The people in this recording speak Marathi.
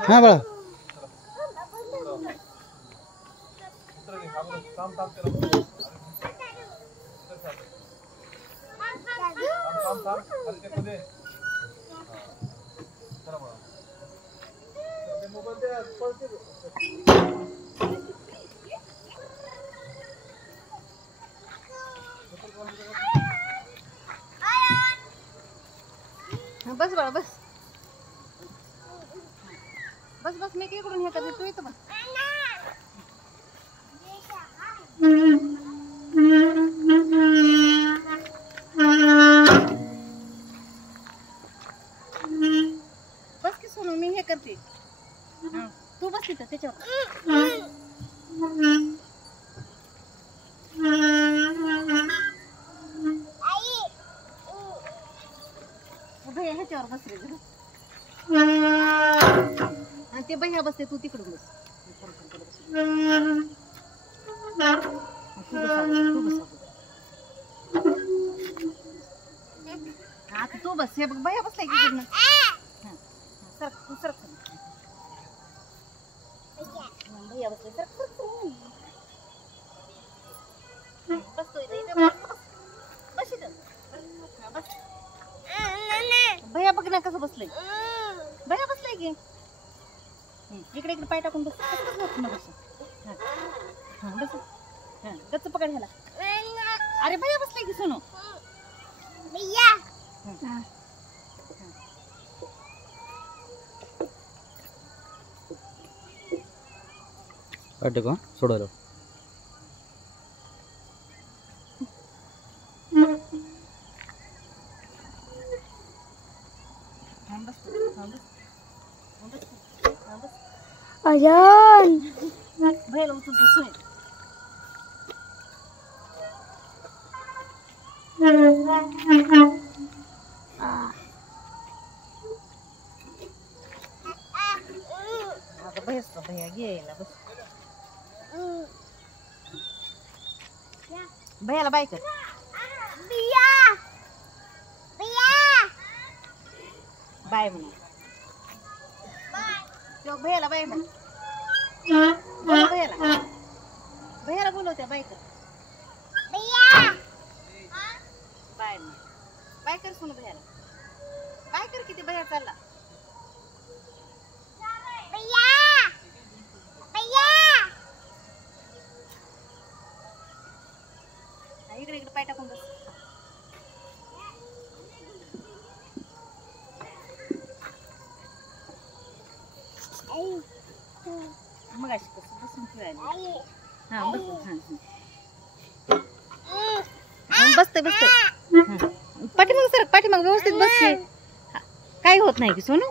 हाँ बड़ा बस बाळा बस बस बस मी इकडून हे करते तू इथं बस बस की सोनू मी हे करते तू बस तिथं त्याच्यावर भैया ह्याच्यावर बस रे जरा आणि ते भैया बसते तू तिकडून बस आता तू बस हे बघ भैया बसलाय की तिकडनं सर तू सर भैया बसले सर बसतोय बस इथं बस भैया बघ ना कसं बसलंय भैया बसलाय की इकडे इकडे पाय टाकून बस बस बस गच्च पकड ह्याला अरे भैया बसलाय की सोनू भैया अड्डे सोडा अयान भैया उचल बसोय आता बस भैया गेला बस भैयाला बाय कर भैया भैया बाय म्हणा भैयाला बाय म्हण भैयाला भैयाला बोलवत्या बाय कर भैया बाय म्हण बाय कर सोनू भैयाला बाय कर किती भैया चालला भैया भैया इकडे इकडे पाय टाकून बस मग अशी कसं बसून खेळायला हा बस बसते बसते पाठीमाग सर पाठीमाग व्यवस्थित बसते काही होत नाही की सोनू